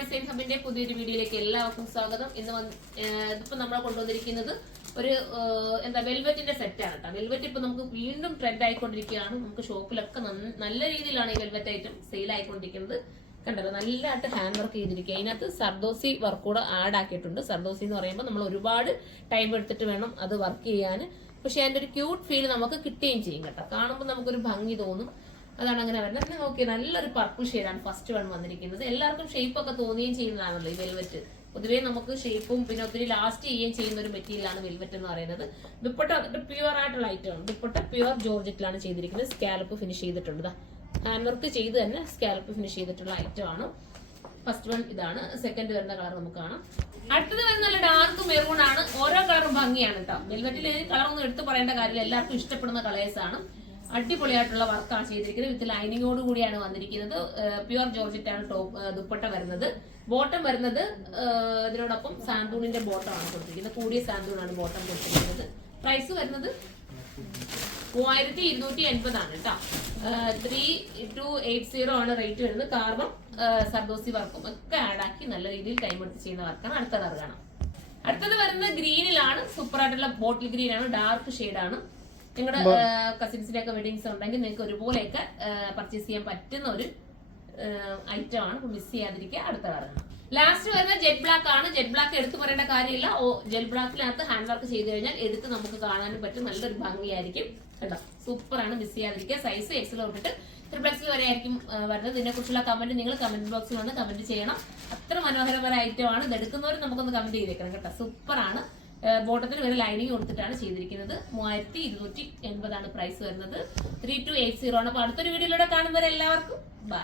Design ഹബിന്റെ പുതിയൊരു വീഡിയോയിലേക്ക് എല്ലാവർക്കും സ്വാഗതം. ഇതിപ്പോ നമ്മളെ കൊണ്ടുവന്നിരിക്കുന്നത് ഒരു വെൽവെറ്റിന്റെ സെറ്റാണ് കേട്ടോ. വെൽവെറ്റ് ഇപ്പൊ നമുക്ക് വീണ്ടും ട്രെൻഡ് ആയിക്കൊണ്ടിരിക്കുകയാണ്. നമുക്ക് ഷോപ്പിലൊക്കെ നല്ല രീതിയിലാണ് ഈ വെൽവെറ്റ് ഐറ്റം സെയിൽ ആയിക്കൊണ്ടിരിക്കുന്നത്. കണ്ടല്ലോ, നല്ലതായിട്ട് ഹാൻഡ് വർക്ക് ചെയ്തിരിക്കുക. അതിനകത്ത് സർദോസി വർക്ക് കൂടെ ആഡ് ആക്കിയിട്ടുണ്ട്. സർദോസി എന്ന് പറയുമ്പോൾ നമ്മൾ ഒരുപാട് ടൈം എടുത്തിട്ട് വേണം അത് വർക്ക് ചെയ്യാൻ. പക്ഷെ അതിന്റെ ഒരു ക്യൂട്ട് ഫീൽ നമുക്ക് കിട്ടുകയും ചെയ്യും കേട്ടോ. കാണുമ്പോൾ നമുക്കൊരു ഭംഗി തോന്നും. അതാണ് അങ്ങനെ വരുന്നത്. പിന്നെ നോക്കിയാൽ നല്ലൊരു പർപ്പിൾ ഷെയ്ഡാണ് ഫസ്റ്റ് വൺ വന്നിരിക്കുന്നത്. എല്ലാവർക്കും ഷേപ്പ് ഒക്കെ തോന്നുകയും ചെയ്യുന്നതാണല്ലോ ഈ വെൽവെറ്റ്. പൊതുവേ നമുക്ക് ഷേപ്പും പിന്നെ ഒത്തിരി ലാസ്റ്റ് ചെയ്യുകയും ചെയ്യുന്ന ഒരു മെറ്റീരിയലാണ് വെൽവെറ്റ് എന്ന് പറയുന്നത്. ദുപ്പട്ട പ്യുവർ ആയിട്ടുള്ള ഐറ്റമാണ്. ദുപ്പട്ട പ്യുവർ ജോർജറ്റിലാണ് ചെയ്തിരിക്കുന്നത്. സ്കാലപ്പ് ഫിനിഷ് ചെയ്തിട്ടുണ്ട്. ഹാൻഡ് വർക്ക് ചെയ്ത് തന്നെ സ്കാലപ്പ് ഫിനിഷ് ചെയ്തിട്ടുള്ള ഐറ്റം ആണ്. ഫസ്റ്റ് വൺ ഇതാണ്. സെക്കൻഡ് വരുന്ന കളർ നമുക്ക് കാണാം. അടുത്തത് വരുന്ന നല്ല ഡാർക്ക് മെറൂൺ ആണ്. ഓരോ കളറും ഭംഗിയാണ് കേട്ടോ. വെൽവെറ്റിൽ കളറൊന്നും എടുത്ത് പറയേണ്ട കാര്യമില്ല. എല്ലാവർക്കും ഇഷ്ടപ്പെടുന്ന കളേഴ്സ് ആണ്. അടിപൊളിയായിട്ടുള്ള വർക്കാണ് ചെയ്തിരിക്കുന്നത്. വിത്ത് ലൈനിങ്ങോട് കൂടിയാണ് വന്നിരിക്കുന്നത്. പ്യുവർ ജോർജറ്റ് ആണ് ടോപ്പ് ദുപ്പട്ട വരുന്നത്. ബോട്ടം വരുന്നത് ഇതിനോടൊപ്പം സാന്തൂണിന്റെ ബോട്ടം ആണ് കൊടുത്തിരിക്കുന്നത്. കൂടിയ സാന്തൂണാണ് ബോട്ടം കൊടുത്തിരിക്കുന്നത്. പ്രൈസ് വരുന്നത് 3280 ആണ് കേട്ടോ. 3280 ആണ് റേറ്റ് വരുന്നത്. കാർബൺ സർദോസി വർക്കും ഒക്കെ ആഡാക്കി നല്ല രീതിയിൽ ടൈം എടുത്ത് ചെയ്യുന്ന വർക്കാണ്. അടുത്ത കളർ കാണാം. അടുത്തത് വരുന്നത് ഗ്രീനിലാണ്. സൂപ്പർ ആയിട്ടുള്ള ബോട്ടിൽ ഗ്രീൻ ആണ്. ഡാർക്ക് ഷെയ്ഡാണ്. നിങ്ങളുടെ കസിൻസിന്റെ ഒക്കെ വെഡിങ്സ് ഉണ്ടെങ്കിൽ നിങ്ങൾക്ക് ഒരുപോലെയൊക്കെ പർച്ചേസ് ചെയ്യാൻ പറ്റുന്ന ഒരു ഐറ്റം ആണ്. മിസ് ചെയ്യാതിരിക്കുക. അടുത്ത കളർ. ലാസ്റ്റ് വരുന്ന ജെറ്റ് ബ്ലാക്ക് ആണ്. ജെറ്റ് ബ്ലാക്ക് എടുത്തു പറയേണ്ട കാര്യമില്ല. ജെറ്റ് ബ്ലാക്കിനകത്ത് ഹാൻഡ് വർക്ക് ചെയ്ത് കഴിഞ്ഞാൽ എടുത്ത് നമുക്ക് കാണാനും പറ്റും. നല്ലൊരു ഭംഗിയായിരിക്കും കേട്ടോ. സൂപ്പർ ആണ്. മിസ് ചെയ്യാതിരിക്കുക. സൈസ് എക്സിൽ തൊട്ടിട്ട് ട്രിപ്ലക്സിൽ വരെ ആയിരിക്കും വരുന്നത്. ഇതിനെ കുറിച്ചുള്ള കമന്റ് നിങ്ങൾ കമന്റ് ബോക്സിൽ വന്ന് കമന്റ് ചെയ്യണം. അത്ര മനോഹരമായ ഐറ്റം ആണ്. ഇത് എടുക്കുന്നവരും നമുക്കൊന്ന് കമന്റ് ചെയ്തേക്കണം കേട്ടോ. സൂപ്പർ ആണ്. ബോട്ടത്തിന് വരെ ലൈനിങ് കൊടുത്തിട്ടാണ് ചെയ്തിരിക്കുന്നത്. 3280 ആണ് പ്രൈസ് വരുന്നത്. 3280 ആണ്. അപ്പൊ അടുത്തൊരു വീഡിയോയിലൂടെ കാണുമ്പോൾ എല്ലാവർക്കും ബൈ.